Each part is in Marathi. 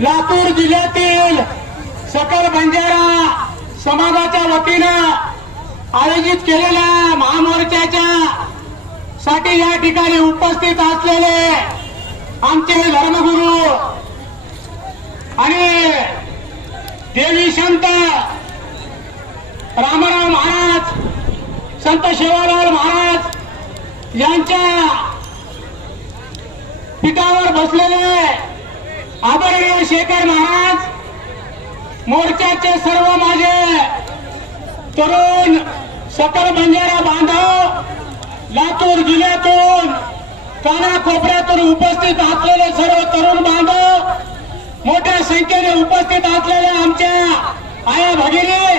लातूर जिल्ह्यातील सकल बंजारा समाजाच्या वतीनं आयोजित केलेल्या महामोर्चाच्या साठी या ठिकाणी उपस्थित असलेले आमचे धर्मगुरू आणि देवी संत रामराव महाराज संत शेवालाल महाराज यांच्या पिठावर बसलेले आदरणीय शेखर महाराज मोर्चाचे सर्व माझे तरुण सकल बंजारा बांधव लातूर जिल्ह्यातून कानाकोपऱ्यातून उपस्थित असलेले सर्व तरुण बांधव मोठ्या संख्येने उपस्थित असलेल्या आमच्या आया भगिनी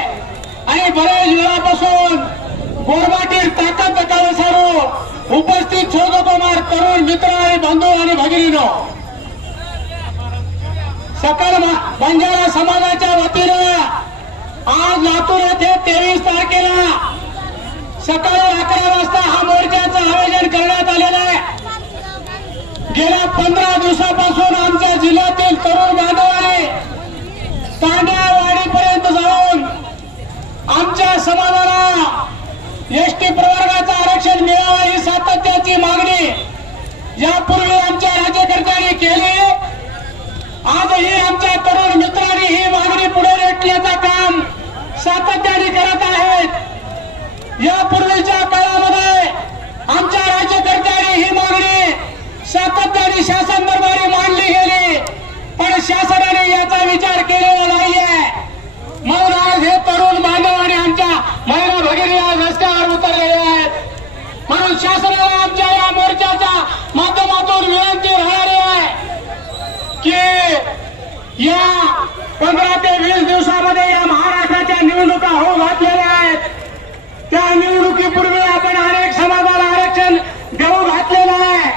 आणि बरेच वेळापासून गोरबाटीर ताकद विसारू उपस्थित शोधकुमार तरुण मित्र आणि बंधू आणि भगिनीनो. सकल बंजारा समाजाच्या वतीनं आज लातूर येथे तेवीस तारखेला सकाळी अकरा वाजता हा मोर्चाचं आयोजन करण्यात आलेलं आहे. गेल्या पंधरा दिवसापासून आमच्या जिल्ह्यातील तरुण बांधवाने तांड्यावाडीपर्यंत जाऊन आमच्या समाजाला एसटी प्रवर्गाचं आरक्षण मिळावं ही सातत्याची मागणी यापूर्वी आमच्या राज्यकर्त्यांनी केली. आजही आमच्या तरुण मित्रांनी ही मागणी पुढे रेटण्याचं काम सातत्याने करत आहेत. यापूर्वीच्या काळामध्ये आमच्या राज्यकर्त्यांनी ही मागणी सातत्याने शासन दरबारी मांडली गेली. पण शासनाने याचा विचार केलेला नाहीये. म्हणून आज हे तरुण बांधव आणि आमच्या महिला भगिनी आज रस्त्यावर उतरलेले आहेत. म्हणून शासनाला आमच्या या मोर्चाच्या माध्यमातून विनंती की या पंधरा ते वीस दिवसामध्ये या महाराष्ट्राच्या निवडणुका होऊ घातलेल्या आहेत. त्या निवडणुकीपूर्वी आपण अनेक समाजाला आरक्षण देऊ घातलेलं आहे.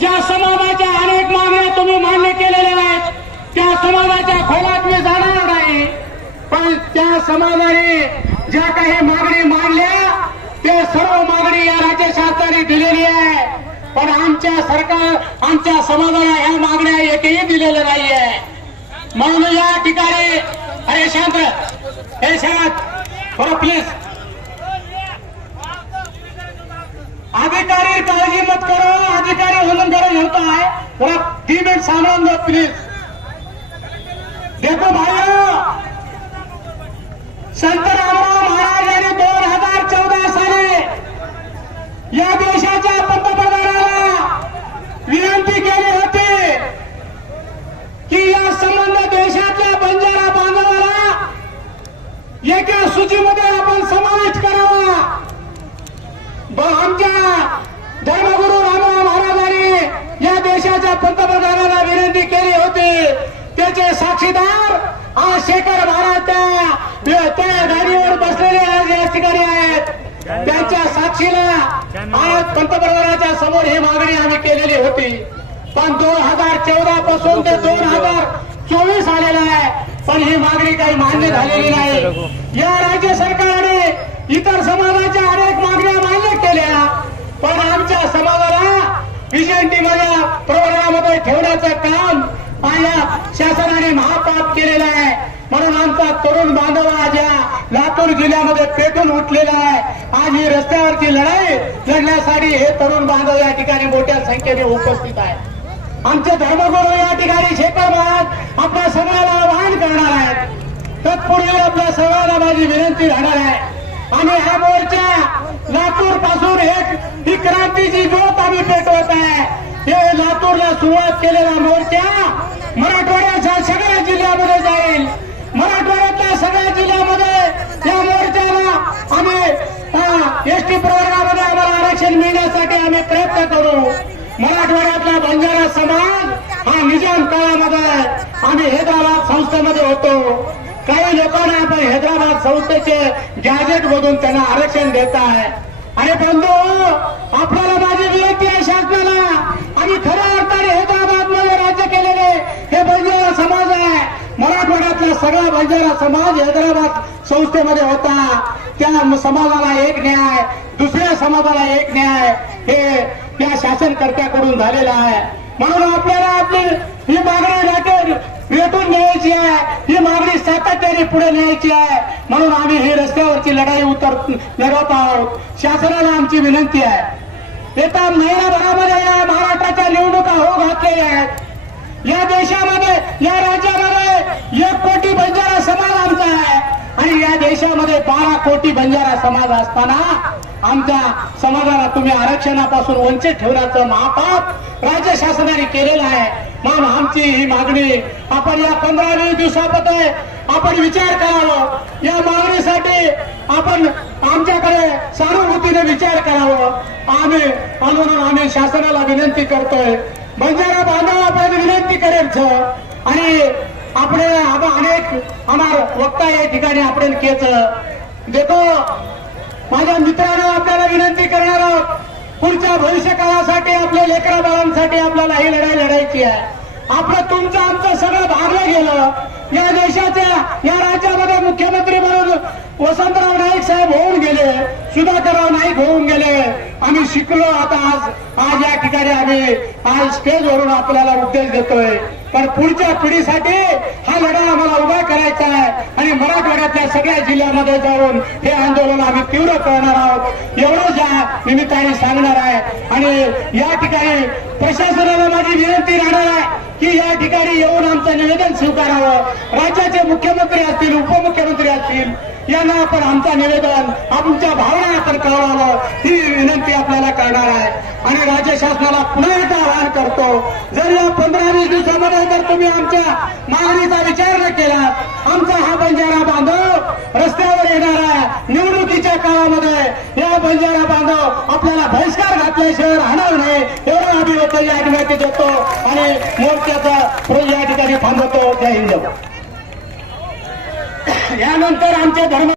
ज्या समाजाच्या अनेक मागण्या तुम्ही मान्य केलेल्या आहेत त्या समाजाच्या खोलात मी जाणार नाही. पण त्या समाजाने ज्या काही मागणी मांडल्या त्या सर्व मागणी या राज्य शासनाने दिलेली आहे. आमच्या सरकार आमच्या समाजाला ह्या मागण्या एकही दिलेल्या नाहीये. म्हणून या ठिकाणी अरे शांत हे शांत बरं प्लीज अधिकारी काळजी मत करो अधिकारी वजन करो होता है थोड़ा तीन मिनट सामान दो प्लीज देखो भाइयों संत रामराव महाराज यांनी दोन हजार चौदा साली या देशाच्या पंतप्रधानाला विनंती केली होती की या संबंध देशातल्या बंजारा बांधवाला एका सूचीमध्ये आपण समावेश करावा. आमच्या धर्मगुरु रामराव महाराजांनी या देशाच्या पंतप्रधानाला विनंती केली होती. त्याचे साक्षीदार आज शेखर महाराज त्या त्या गाडीवर बसलेले आज या ठिकाणी आहेत. त्यांच्या साक्षीला आज पंतप्रधानाच्या समोर ही मागणी आम्ही केलेली होती. पण दोन हजार चौदा पासून ते दोन हजार चोवीस आलेला आहे. पण ही मागणी काही मान्य झालेली नाही. या राज्य सरकारने इतर समाजाच्या अनेक मागण्या मान्य केल्या. पण आमच्या समाजाला विजयंतीमध्ये प्रवर्गामध्ये ठेवण्याचं काम माझ्या शासनाने महापाप केलेला आहे. म्हणून आमचा तरुण बांधव आज या लातूर जिल्ह्यामध्ये पेटून उठलेला आहे. आज ही रस्त्यावरची लढाई लढण्यासाठी हे तरुण बांधव या ठिकाणी मोठ्या संख्येने उपस्थित आहे आमचे धर्मगुरू या ठिकाणी शेखर महाराज आपल्या सगळ्याला आवाहन करणार आहेत तत्पूर्वी आपल्या सगळ्याला माझी विनंती राहणार आहे. आणि हा मोर्चा लातूरपासून एक ही क्रांतीची ज्योत आम्ही पेटवत आहे. हे लातूरला सुरुवात केलेला मोर्चा मराठवाड्याच्या सगळ्या जिल्ह्यामध्ये जाईल. मराठवाड्यातल्या सगळ्या जिल्ह्यामध्ये या मोर्चाला आम्ही एसटी प्रवर्गामध्ये आम्हाला आरक्षण मिळण्यासाठी आम्ही प्रयत्न करू. मराठवाड्यातला बंजारा समाज हा निजाम काळामध्ये आम्ही हैदराबाद संस्थेमध्ये होतो. काही लोकांना आपण हैदराबाद संस्थेचे गॅजेट बघून त्यांना आरक्षण देत आहे. आणि बंधू आपल्याला माझी विनंती आहे शासनाला. आणि खऱ्या अर्थाने हैदराबादमध्ये राज्य केलेले हे बंजारा समाज आहे. मराठवाड्यातला सगळा बंजारा समाज हैदराबाद संस्थेमध्ये होता. त्या समाजाला एक न्याय दुसऱ्या समाजाला एक न्याय हे त्या शासनकर्त्याकडून झालेला आहे. म्हणून आपल्याला आपली ही मागणी राखेल पेटून न्यायची आहे. ही मागणी सातत्याने पुढे न्यायची आहे. म्हणून आम्ही ही रस्त्यावरची लढाई उतर लढवत आहोत. शासनाला आमची विनंती आहे. येत्या महिनाभरामध्ये या महाराष्ट्राच्या निवडणुका हो घातलेल्या आहेत. या देशामध्ये या राज्यामध्ये एक कोटी बंजारा समाज आमचा आहे. आणि या देशामध्ये बारा कोटी बंजारा समाज असताना आमच्या समाजाला तुम्ही आरक्षणापासून वंचित ठेवण्याचं महापाप राज्य शासनाने केलेलं आहे. म्हणून आमची ही मागणी आपण या पंधरा वीस दिवसामध्ये आपण विचार करावं या मागणीसाठी आपण आमच्याकडे सहानुभूतीने विचार करावं आम्ही म्हणून आम्ही शासनाला विनंती करतोय बंजारा बांधवापर्यंत विनंती करेल सर आणि આપણે આવા અનેક અમાર વક્તા या ठिकाणी आपण केच देखो माझ्या मित्रांनो आपल्याला विनंती करणार आहोत पुढच्या भविष्य काळासाठी आपल्या लेकरा बाळांसाठी आपल्याला ही लढाई लढायची आहे. आपलं तुमचं आमचं सगळं भागलं गेलं. या देशाच्या या राज्यामध्ये मुख्यमंत्री म्हणून वसंतराव नाईक साहेब होऊन गेले सुधाकरराव नाईक होऊन गेले. आम्ही शिकलो आता आज. आज या ठिकाणी आम्ही आज स्टेजवरून आपल्याला उद्देश देतोय. पण पुढच्या पिढीसाठी हा लढा आम्हाला उभा करायचा आहे. आणि मराठवाड्यातल्या सगळ्या जिल्ह्यामध्ये जाऊन हे आंदोलन आम्ही तीव्र करणार आहोत. एवढंच या निमित्ताने सांगणार आहे. आणि या ठिकाणी प्रशासनाला माझी विनंती राहणार आहे की या ठिकाणी येऊन आमचं निवेदन स्वीकारावं. राज्याचे मुख्यमंत्री असतील उपमुख्यमंत्री असतील या त्यांना आपण आमचं निवेदन आमच्या भावना आपण कळवावं. ही विनंती आपल्याला करणार आहे. आणि राज्य शासनाला पुन्हा एकदा आवाहन करतो जर या पंधरा वीस दिवसामध्ये जर तुम्ही आमच्या मागणीचा विचार न केला आमचा हा बंजारा बांधव रस्त्यावर येणार आहे. निवडणुकीच्या काळामध्ये या बंजारा बांधव आपल्याला बहिष्कार घातल्याशिवाय राहणार नाही एवढं अभिव्यक्ती या ठिकाणी देतो. आणि मोर्चाचा या ठिकाणी थांबवतो. जय हिंद. यानंतर आमचे धर्म